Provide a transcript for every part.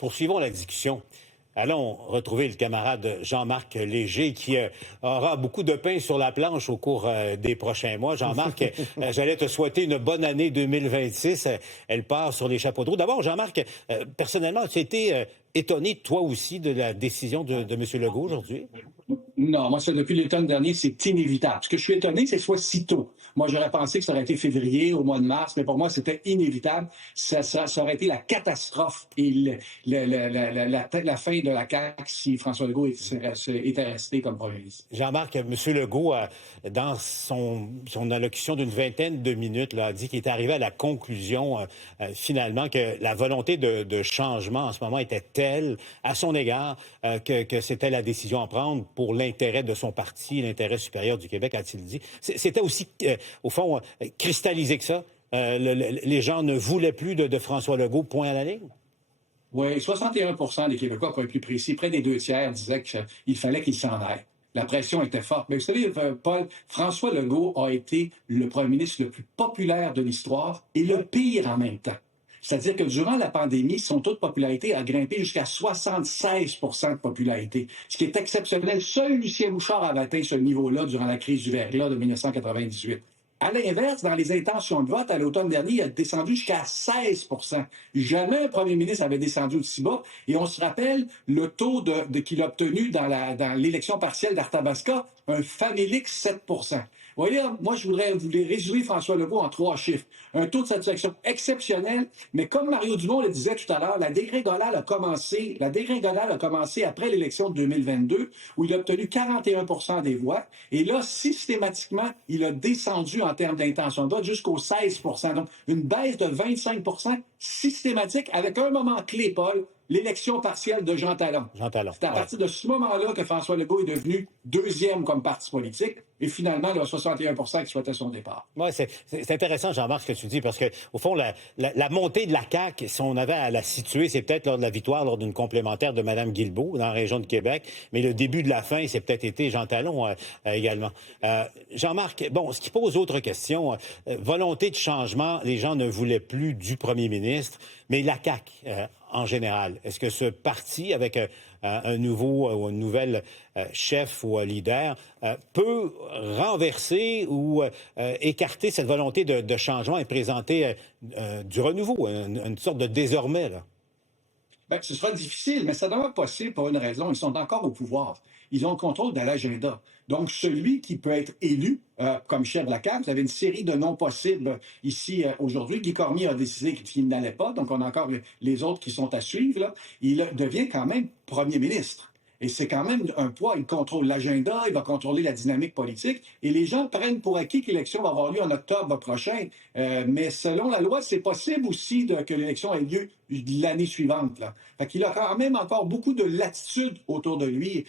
Poursuivons la discussion. Allons retrouver le camarade Jean-Marc Léger qui aura beaucoup de pain sur la planche au cours des prochains mois. Jean-Marc, j'allais te souhaiter une bonne année 2026. Elle part sur les chapeaux de roue. D'abord, Jean-Marc, personnellement, tu as été étonné, toi aussi, de la décision de M. Legault aujourd'hui? Non, moi, ça, depuis l'automne dernier, c'est inévitable. Ce que je suis étonné, c'est que ce soit si tôt. Moi, j'aurais pensé que ça aurait été février, au mois de mars, mais pour moi, c'était inévitable. Ça aurait été la catastrophe et la fin de la CAQ si François Legault était resté comme premier ministre. Jean-Marc, M. Legault, dans son allocution d'une vingtaine de minutes, là, a dit qu'il est arrivé à la conclusion, finalement, que la volonté de changement en ce moment était telle à son égard que c'était la décision à prendre pour l'intérêt de son parti, l'intérêt supérieur du Québec, a-t-il dit. C'était aussi, au fond, cristallisé que ça. Les gens ne voulaient plus de François Legault, point à la ligne. Oui, 61% des Québécois, pour être plus précis, près des 2/3 disaient qu'il fallait qu'il s'en aille. La pression était forte. Mais vous savez, Paul, François Legault a été le premier ministre le plus populaire de l'histoire et le pire en même temps. C'est-à-dire que durant la pandémie, son taux de popularité a grimpé jusqu'à 76% de popularité, ce qui est exceptionnel. Seul Lucien Bouchard avait atteint ce niveau-là durant la crise du verglas de 1998. À l'inverse, dans les intentions de vote, à l'automne dernier, il a descendu jusqu'à 16%. Jamais un premier ministre avait descendu aussi bas. Et on se rappelle le taux qu'il a obtenu dans l'élection partielle d'Arthabasca, un famélique 7%. Vous voyez, moi, je voudrais résumer François Legault en 3 chiffres. Un taux de satisfaction exceptionnel, mais comme Mario Dumont le disait tout à l'heure, la dégringolade a commencé après l'élection de 2022, où il a obtenu 41% des voix. Et là, systématiquement, il a descendu en termes d'intention de vote jusqu'au 16%. Donc, une baisse de 25% systématique avec un moment clé, Paul, l'élection partielle de Jean Talon. C'est à partir de ce moment-là que François Legault est devenu deuxième comme parti politique. Et finalement, il y a 61% qui souhaitaient son départ. Oui, c'est intéressant, Jean-Marc, ce que tu dis, parce que au fond, la montée de la CAQ, si on avait à la situer, c'est peut-être lors de la victoire, lors d'une complémentaire de Mme Guilbeault dans la région de Québec, mais le début de la fin, c'est peut-être été Jean Talon également. Jean-Marc, bon, ce qui pose autre question, volonté de changement, les gens ne voulaient plus du premier ministre, mais la CAQ, en général, est-ce que ce parti, avec un nouveau ou une nouvelle chef ou leader, peut renverser ou écarter cette volonté de changement et présenter du renouveau, une sorte de désormais, là? Bien, ce sera difficile, mais ça devrait être possible pour une raison. Ils sont encore au pouvoir. Ils ont le contrôle de l'agenda. Donc, celui qui peut être élu comme chef de la CAQ, vous avez une série de noms possibles ici aujourd'hui. Guy Cormier a décidé qu'il n'allait pas, donc on a encore les autres qui sont à suivre. Là. Il devient quand même premier ministre. Et c'est quand même un poids. Il contrôle l'agenda, il va contrôler la dynamique politique. Et les gens prennent pour acquis que l'élection va avoir lieu en octobre prochain. Mais selon la loi, c'est possible aussi que l'élection ait lieu l'année suivante. Là. Fait qu'il a quand même encore beaucoup de latitude autour de lui,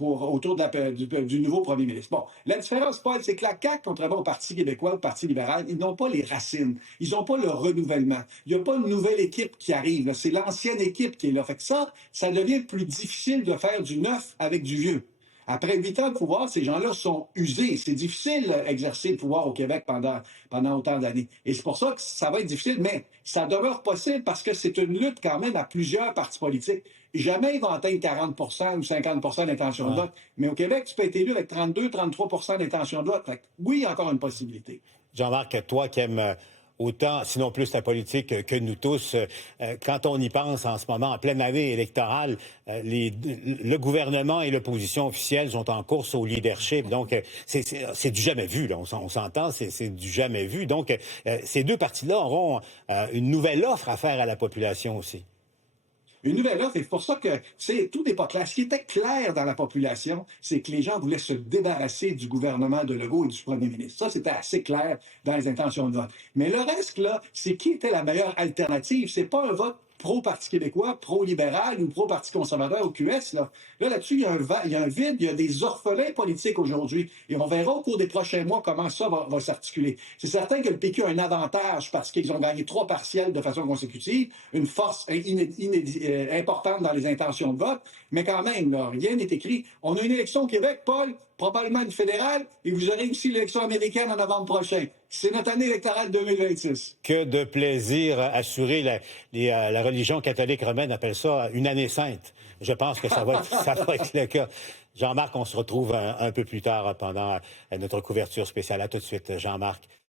autour du nouveau premier ministre. Bon, la différence, Paul, c'est que la CAQ, contrairement au Parti québécois, au Parti libéral, ils n'ont pas les racines. Ils n'ont pas le renouvellement. Il n'y a pas une nouvelle équipe qui arrive. Là. C'est l'ancienne équipe qui est là. Fait que ça devient plus difficile de faire du neuf avec du vieux. Après 8 ans de pouvoir, ces gens-là sont usés. C'est difficile d'exercer le pouvoir au Québec pendant autant d'années. Et c'est pour ça que ça va être difficile, mais ça demeure possible parce que c'est une lutte quand même à plusieurs partis politiques. Jamais ils vont atteindre 40% ou 50% d'intention de vote. Mais au Québec, tu peux être élu avec 32-33% d'intention de vote. Fait que, oui, il y a encore une possibilité. Jean-Marc, toi qui aimes autant, sinon plus la politique que nous tous, quand on y pense en ce moment, en pleine année électorale, le gouvernement et l'opposition officielle sont en course au leadership. Donc, c'est du jamais vu, là. On s'entend, c'est du jamais vu. Donc, ces deux partis-là auront une nouvelle offre à faire à la population aussi. Une nouvelle offre, et c'est pour ça que tout n'est pas clair. Ce qui était clair dans la population, c'est que les gens voulaient se débarrasser du gouvernement de Legault et du premier ministre. Ça, c'était assez clair dans les intentions de vote. Mais le reste, là, c'est qui était la meilleure alternative. C'est pas un vote pro-Parti québécois, pro-libéral ou pro-Parti conservateur au QS. Là-dessus, il y a un vide, il y a des orphelins politiques aujourd'hui. Et on verra au cours des prochains mois comment ça va s'articuler. C'est certain que le PQ a un avantage parce qu'ils ont gagné 3 partiels de façon consécutive, une force importante dans les intentions de vote, mais quand même, là, rien n'est écrit. On a une élection au Québec, Paul, probablement une fédérale, et vous aurez aussi l'élection américaine en novembre prochain. C'est notre année électorale 2026. Que de plaisir assuré. La religion catholique romaine appelle ça une année sainte. Je pense que ça va être le cas. Jean-Marc, on se retrouve un peu plus tard pendant notre couverture spéciale. À tout de suite, Jean-Marc.